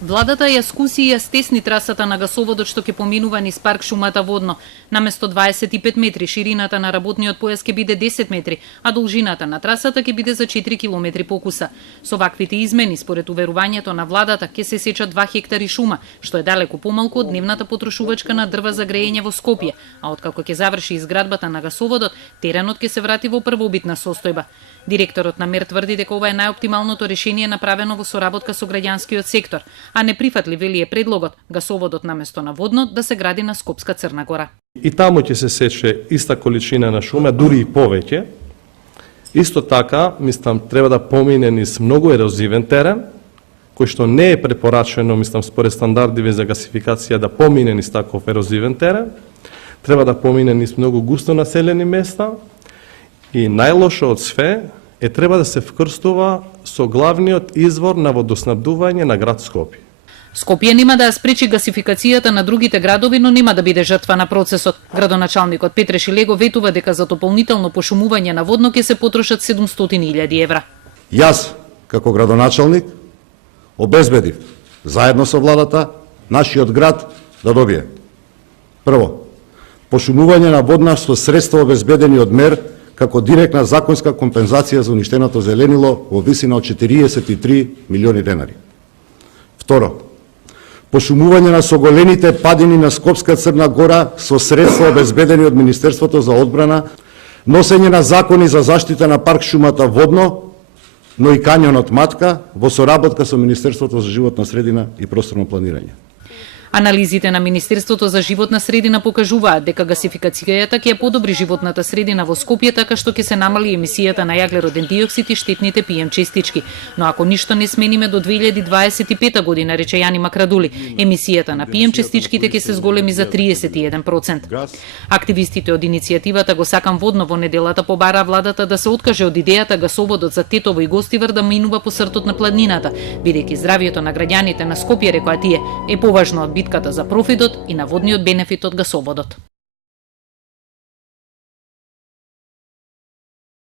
Владата ја скуси и ја стесни трасата на гасоводот што ќе поминува низ парк Шумата Водно. Наместо 25 метри, ширината на работниот појас ќе биде 10 метри, а должината на трасата ќе биде за 4 километри покуса. Со ваквите измени, според уверувањето на владата, ќе се сечат 2 хектари шума, што е далеку помалку од дневната потрошувачка на дрва за грејење во Скопје, а откако ќе заврши изградбата на гасоводот, теренот ќе се врати во првобитна состојба. Директорот на МЕР тврди дека ова е најоптималното решение направено во соработка со граѓанскиот сектор, а неприфатлив е предлогот гасоводот наместо на Водно да се гради на Скопска Црна Гора. И таму ќе се сече иста количина на шума, дури и повеќе. Исто така, мислам, треба да помине низ многу ерозивен терен, кој што не е препорачено, мислам, според стандардиве за гасификација да помине низ таков ерозивен терен. Треба да помине низ многу густо населени места и најлошо од све е треба да се вкрстува со главниот извор на водоснабдување на град Скопје. Скопје нема да ја спречи гасификацијата на другите градови, но нема да биде жртва на процесот. Градоначалникот Петре Шилего ветува дека за дополнително пошумување на Водно ќе се потрошат 700.000 евра. Јас, како градоначалник, обезбедив, заедно со владата, нашиот град да добие. Прво, пошумување на Водна со средства обезбедени од МЕР како директна законска компензација за уништеното зеленило во висина од 43 милиони денари. Второ, пошумување на соголените падини на Скопска Црна Гора со средства обезбедени од Министерството за одбрана, носење на закони за заштита на парк Шумата Водно, но и кањонот Матка во соработка со Министерството за животна средина и просторно планирање. Анализите на Министерството за животна средина покажуваат дека гасификацијата ќе подобри животната средина во Скопје така што ќе се намали емисијата на јаглероден диоксид и штетните PM честички. Но ако ништо не смениме до 2025 година, рече Јани Макрадули, емисијата на PM честичките ќе се зголеми за 31%. Активистите од иницијативата Го сакам Водно во неделата побараа владата да се откаже од идејата гасоводот за Тетово и Гостивар да минува по сртот на планината, бидејќи здравието на граѓаните на Скопје, рекоа тие, е поважно од битката за профитот и наводниот бенефит од гасоводот.